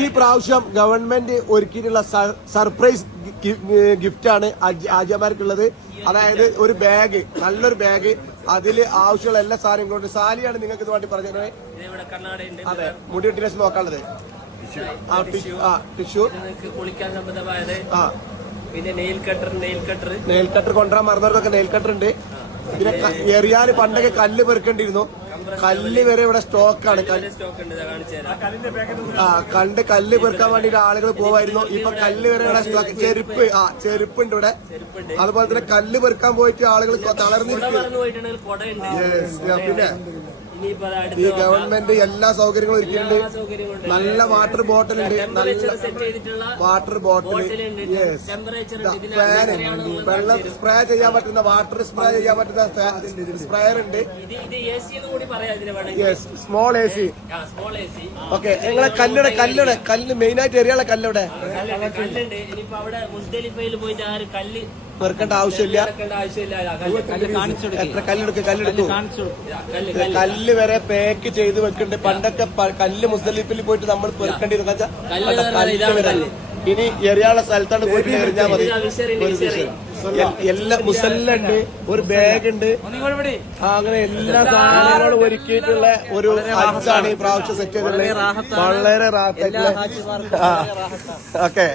ഈ പ്രാവശ്യം government ഒരുക്കിയിട്ടുള്ള surprise ഗിഫ്റ്റാണ് ആജിമാർക്കുള്ളത്. അതായത് ഒരു ബാഗ്, നല്ലൊരു ബാഗ്, അതില് ആവശ്യമുള്ള എല്ലാ സാധനങ്ങളും. സാലിയാണ് നിങ്ങൾക്ക് ഇത് വേണ്ടി പറഞ്ഞത്. അതെ, മുടി വെട്ടിനേഷൻ നോക്കാനുള്ളത്. ടിഷ്യൂ, കുളിക്കാൻ സംബന്ധമായത്, ആ പിന്നെ നെയിൽ കട്ടർ കൊണ്ടുവരാൻ മറന്നവർക്കൊക്കെ നെയിൽ കട്ടർ ഉണ്ട്. പിന്നെ എറിയാല് പണ്ടൊക്കെ കല്ല് പെറുക്കേണ്ടിയിരുന്നു. കല്ല് വരെ ഇവിടെ സ്റ്റോക്കാണ്. കല്ല് പെറുക്കാൻ വേണ്ടിട്ട് ആളുകൾ പോവായിരുന്നു. ഇപ്പൊ കല്ല് വരെ ഇവിടെ സ്റ്റോക്ക്. ചെരുപ്പുണ്ട് ഇവിടെ. അതുപോലെ തന്നെ കല്ല് പെറുക്കാൻ പോയിട്ട് ആളുകൾ തളർന്നിരിക്കും. പിന്നെ ഈ ഗവൺമെന്റ് എല്ലാ സൗകര്യങ്ങളും ഒരുക്കിയിട്ടുണ്ട്. നല്ല വാട്ടർ ബോട്ടിൽ ഉണ്ട്, നല്ല വാട്ടർ ബോട്ടിൽ, ഫാന്, വെള്ളം സ്പ്രേ ചെയ്യാൻ പറ്റുന്ന, വാട്ടർ സ്പ്രേ ചെയ്യാൻ പറ്റുന്ന സ്പ്രേയർ ഉണ്ട്. Small A C. ഓക്കെ, നിങ്ങളെ കല്ല് മെയിനായിട്ട് എറിയാനുള്ള കല്ലിവിടെ പെറുക്കേണ്ട ആവശ്യമില്ല. എത്ര കല്ലെടുക്കും. കല്ല് വരെ പാക്ക് ചെയ്ത് വെക്കുന്നുണ്ട്. പണ്ടൊക്കെ കല്ല് മുസ്ദലിഫിൽ പോയിട്ട് നമ്മൾ പെറുക്കേണ്ടിരുന്നു. ഇനി എറിയാനുള്ള സ്ഥലത്താണ് പോയിട്ട് എറിഞ്ഞാൽ മതി. എല്ലാ മുസല്ലുണ്ട്, ഒരു ബാഗ് ഉണ്ട്, അങ്ങനെ എല്ലാ സാധനങ്ങളും ഒരുക്കിയിട്ടുള്ള ഒരു ഹജ്ജാണ് ഈ പ്രാവശ്യം സെറ്റ് ചെയ്തിട്ടുള്ളത്. വളരെ റാഹത്തായിട്ടുള്ള. ഓക്കെ.